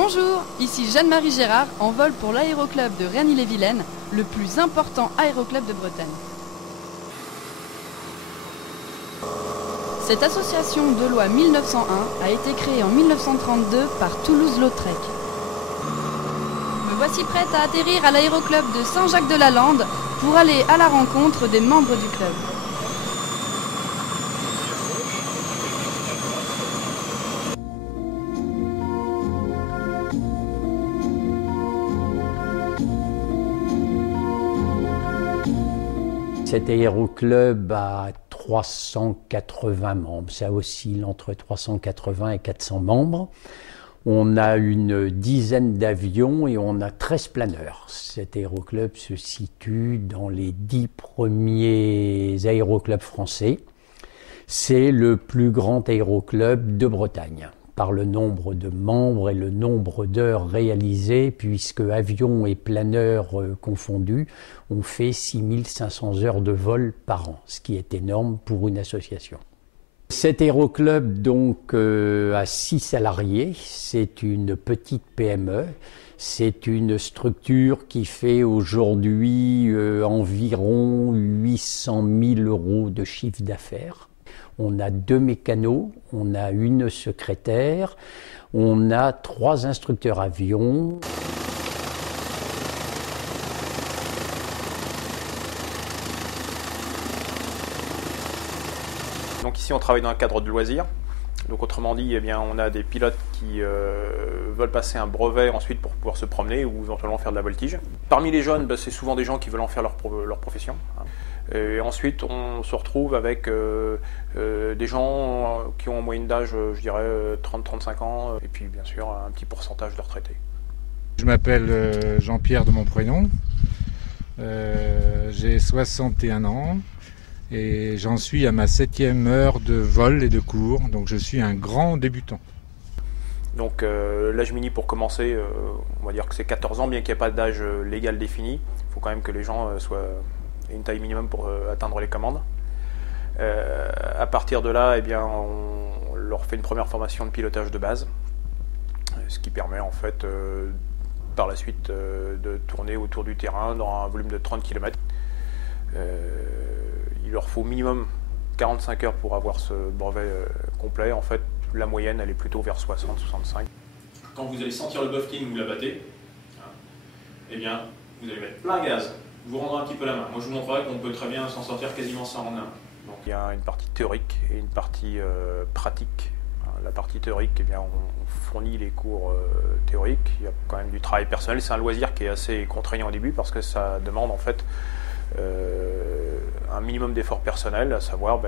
Bonjour, ici Jeanne-Marie Gérard en vol pour l'aéroclub de Rennes-Ille-et-Vilaine, le plus important aéroclub de Bretagne. Cette association de loi 1901 a été créée en 1932 par Toulouse-Lautrec. Me voici prête à atterrir à l'aéroclub de Saint-Jacques-de-la-Lande pour aller à la rencontre des membres du club. Cet aéroclub a 380 membres, ça oscille entre 380 et 400 membres. On a une dizaine d'avions et on a 13 planeurs. Cet aéroclub se situe dans les 10 premiers aéroclubs français. C'est le plus grand aéroclub de Bretagne, par le nombre de membres et le nombre d'heures réalisées, puisque avions et planeurs confondus, on fait 6500 heures de vol par an, ce qui est énorme pour une association. Cet aéroclub donc a 6 salariés, c'est une petite PME, c'est une structure qui fait aujourd'hui environ 800 000 € de chiffre d'affaires. On a 2 mécanos, on a une secrétaire, on a 3 instructeurs avions. Donc ici on travaille dans un cadre de loisirs. Donc autrement dit, eh bien, on a des pilotes qui veulent passer un brevet ensuite pour pouvoir se promener ou éventuellement faire de la voltige. Parmi les jeunes, c'est souvent des gens qui veulent en faire leur profession. Et ensuite, on se retrouve avec des gens qui ont en moyenne d'âge, je dirais, 30-35 ans, et puis bien sûr un petit pourcentage de retraités. Je m'appelle Jean-Pierre de mon prénom, j'ai 61 ans et j'en suis à ma 7e heure de vol et de cours, donc je suis un grand débutant. Donc l'âge mini pour commencer, on va dire que c'est 14 ans, bien qu'il n'y ait pas d'âge légal défini. Il faut quand même que les gens soient une taille minimum pour atteindre les commandes. À partir de là, eh bien, on leur fait une première formation de pilotage de base, ce qui permet en fait par la suite de tourner autour du terrain dans un volume de 30 km. Il leur faut minimum 45 heures pour avoir ce brevet complet. En fait, la moyenne, elle est plutôt vers 60-65. Quand vous allez sentir le buffeting ou la battée, eh bien, vous allez mettre plein gaz. Vous rendre un petit peu la main. Moi, je vous montrerai qu'on peut très bien s'en sortir quasiment sans rendre la main. Donc, il y a une partie théorique et une partie pratique. La partie théorique, eh bien, on fournit les cours théoriques. Il y a quand même du travail personnel. C'est un loisir qui est assez contraignant au début parce que ça demande en fait un minimum d'effort personnel, à savoir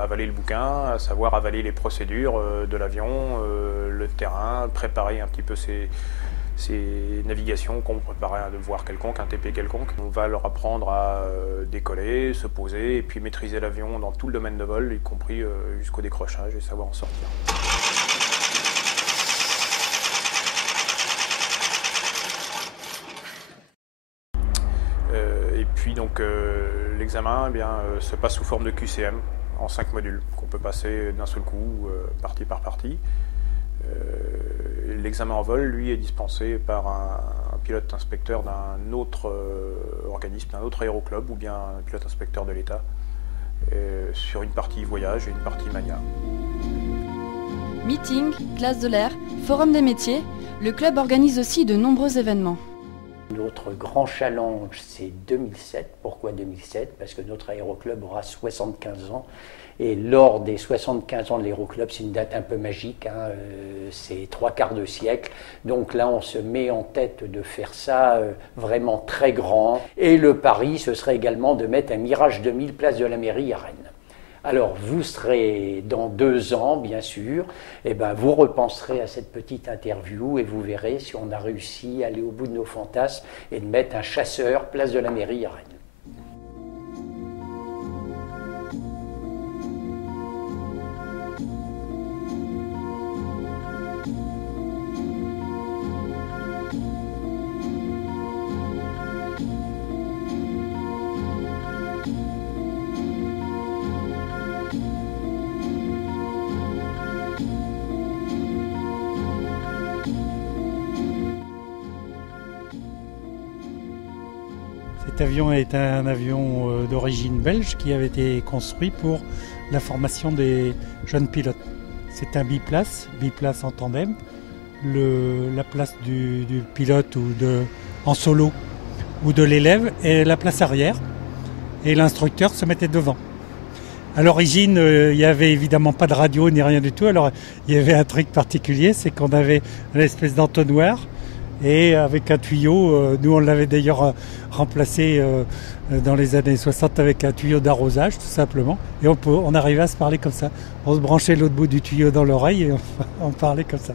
avaler le bouquin, à savoir avaler les procédures de l'avion, le terrain, préparer un petit peu ces navigations qu'on préparait à un devoir quelconque, un TP quelconque. On va leur apprendre à décoller, se poser et puis maîtriser l'avion dans tout le domaine de vol, y compris jusqu'au décrochage et savoir en sortir. Et puis donc l'examen se passe sous forme de QCM en 5 modules qu'on peut passer d'un seul coup, partie par partie. L'examen en vol, lui, est dispensé par un pilote inspecteur d'un autre organisme, d'un autre aéroclub ou bien un pilote inspecteur de l'État sur une partie voyage et une partie mania. Meeting, classe de l'air, forum des métiers, le club organise aussi de nombreux événements. Notre grand challenge, c'est 2007. Pourquoi 2007? Parce que notre aéroclub aura 75 ans. Et lors des 75 ans de l'aéroclub, c'est une date un peu magique, c'est 3/4 de siècle. Donc là, on se met en tête de faire ça vraiment très grand. Et le pari, ce serait également de mettre un Mirage 2000 place de la mairie à Rennes. Alors, vous serez dans 2 ans, bien sûr, et vous repenserez à cette petite interview et vous verrez si on a réussi à aller au bout de nos fantasmes et de mettre un chasseur place de la mairie à Rennes. Cet avion est un avion d'origine belge qui avait été construit pour la formation des jeunes pilotes. C'est un biplace en tandem. La place du pilote en solo ou de l'élève est la place arrière et l'instructeur se mettait devant. À l'origine, il n'y avait évidemment pas de radio ni rien du tout. Alors il y avait un truc particulier, c'est qu'on avait une espèce d'entonnoir et avec un tuyau, nous on l'avait d'ailleurs remplacé dans les années 60 avec un tuyau d'arrosage tout simplement. Et on arrivait à se parler comme ça. On se branchait l'autre bout du tuyau dans l'oreille et on parlait comme ça.